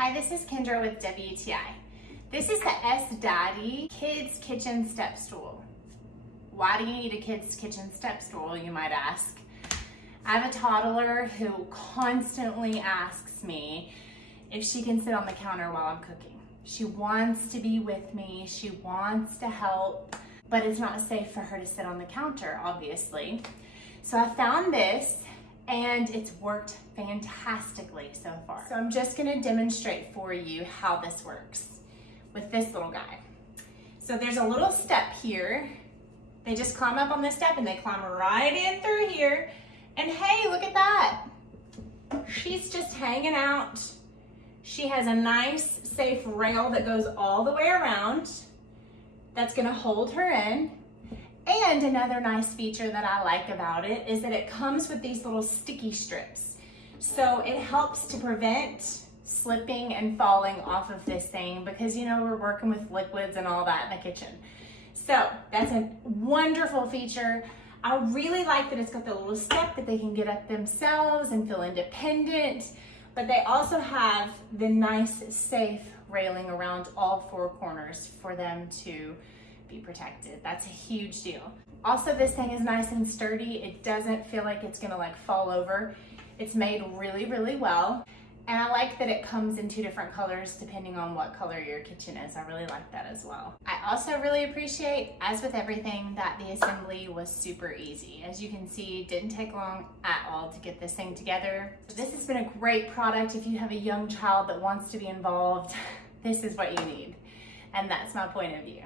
Hi, this is Kendra with WTI. This is the SDADI Kids Kitchen Step Stool. Why do you need a kids kitchen step stool, you might ask? I have a toddler who constantly asks me if she can sit on the counter while I'm cooking. She wants to be with me, she wants to help, but it's not safe for her to sit on the counter, obviously. So I found this and it's worked fantastically so far. So I'm just gonna demonstrate for you how this works with this little guy. So there's a little step here. They just climb up on this step and they climb right in through here. And hey, look at that. She's just hanging out. She has a nice, safe rail that goes all the way around. That's gonna hold her in. And another nice feature that I like about it is that it comes with these little sticky strips. So it helps to prevent slipping and falling off of this thing because, you know, we're working with liquids and all that in the kitchen. So that's a wonderful feature. I really like that it's got the little step that they can get up themselves and feel independent, but they also have the nice, safe railing around all four corners for them to be protected. That's a huge deal. Also, this thing is nice and sturdy. It doesn't feel like it's gonna like fall over. It's made really, really well. And I like that it comes in two different colors depending on what color your kitchen is. I really like that as well. I also really appreciate, as with everything, that the assembly was super easy. As you can see, it didn't take long at all to get this thing together. This has been a great product if you have a young child that wants to be involved. This is what you need. And that's my point of view.